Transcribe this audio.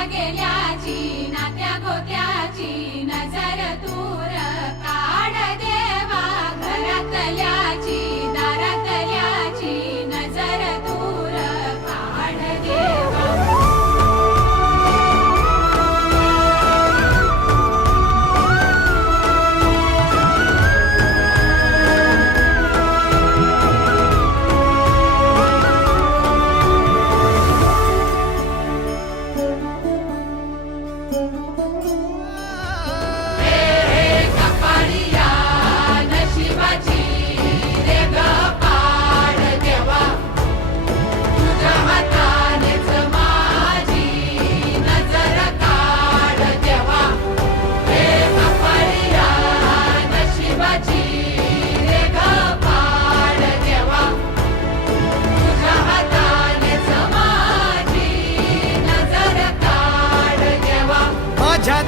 आल्या गेल्याची नात्या गोत्याची नजर दूर काढ देवा घरातल्याची दारातल्याची नजर दूर काढ देवा माझ्या